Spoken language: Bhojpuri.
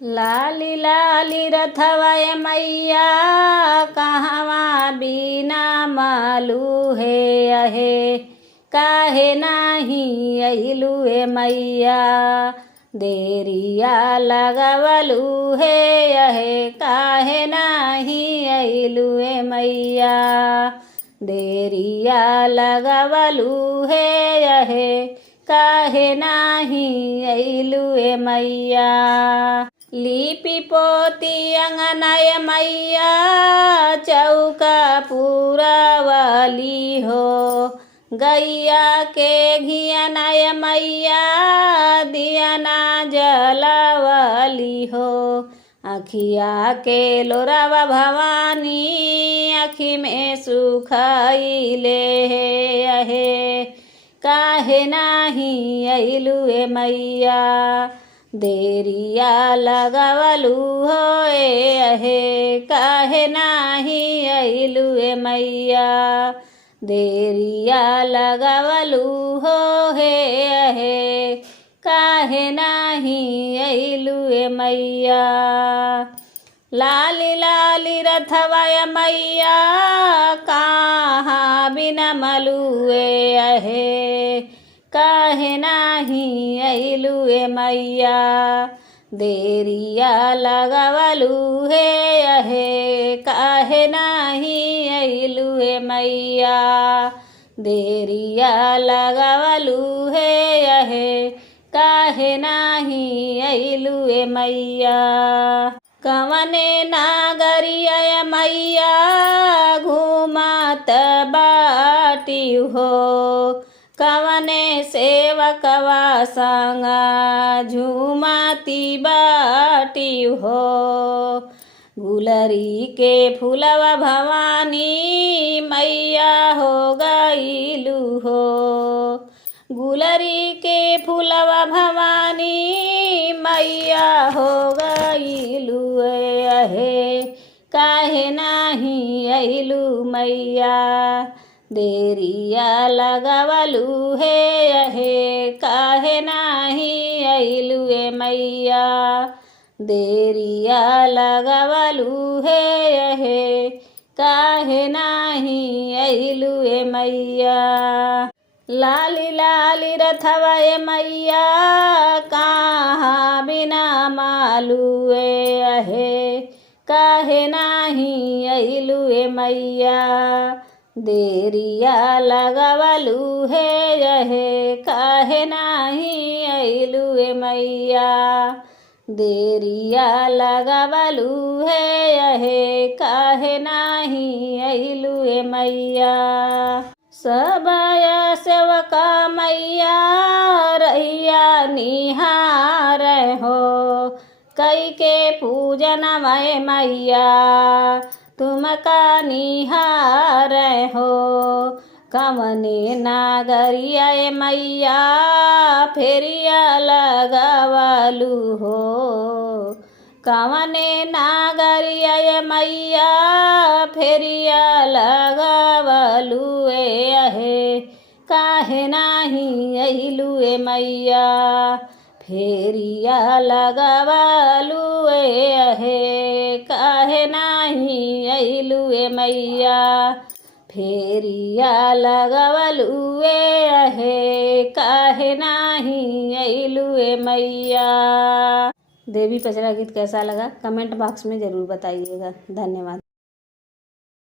लाली लाली रथवा मैया कहवा बिना मालू हे अहे काहे नाही अइलू हे मैया देरिया लगवलू हे अहे काहे नाही अइलू हे मैया देरिया लगवलू हे अहे काहे नाही अइलू हे मैया लिपि पोती अंगनाय मैया चौका पुरावली हो गैया के घियनाय मैया दियना जलावली हो अखिया के लोरावा भवानी अखी में सुखाइले हे अहे काहे नाही अइलू हे मैया देरिया लगवलू होए अहे काहे नाही अइलू हे मैया देरिया लगवलू हो हे अहे काहे नाही अइलू हे मैया लाली लाली रथवा मैया कहाँ बिना मलुए अहे काहे नाही अइलू हे मैया देरिया लगवलू हे अहे काहे नाही अइलू हे मैया देरिया लगवलू हे अहे काहे नाही अइलू हे मैया कवने नागरिया मैया घूमत बाटी हो कवने सेवकवा संग झूमती बाटी हो गुलरी के फूलवा भवानी मैया हो गइलू हो गुलरी के फूलवा भवानी मैया हो गइलू अहे काहे नाही अइलू मैया देरिया लगवलू हे अहे काहे नाही अइलू हे मैया देरिया लगवलू हे अहे काहे नाही अइलू हे मैया लाली लाली रथवा मैया कहाँ बिना मालू हे अहे काहे नाही अइलू हे मैया देरिया लगवलू हे अहे काहे नाही अइलू हे मैया देरिया लगवलू हे अहे काहे नाही अइलू हे मैया सबया सेवका मैया रैया निहार हो कई के पूजन मैया तुमका निहार हो कवने नागरिया मैया फेरिया लगवलू हो कवने नागरिया मैया फेरिया लगवलू अहे काहे नाही अइलू हे मैया फेरिया लगवलू अहे काहे नाही अइलू हे मैया फेरिया लगवलू अहे काहे नाही अइलू हे मैया। देवी पचरा गीत कैसा लगा कमेंट बॉक्स में ज़रूर बताइएगा। धन्यवाद।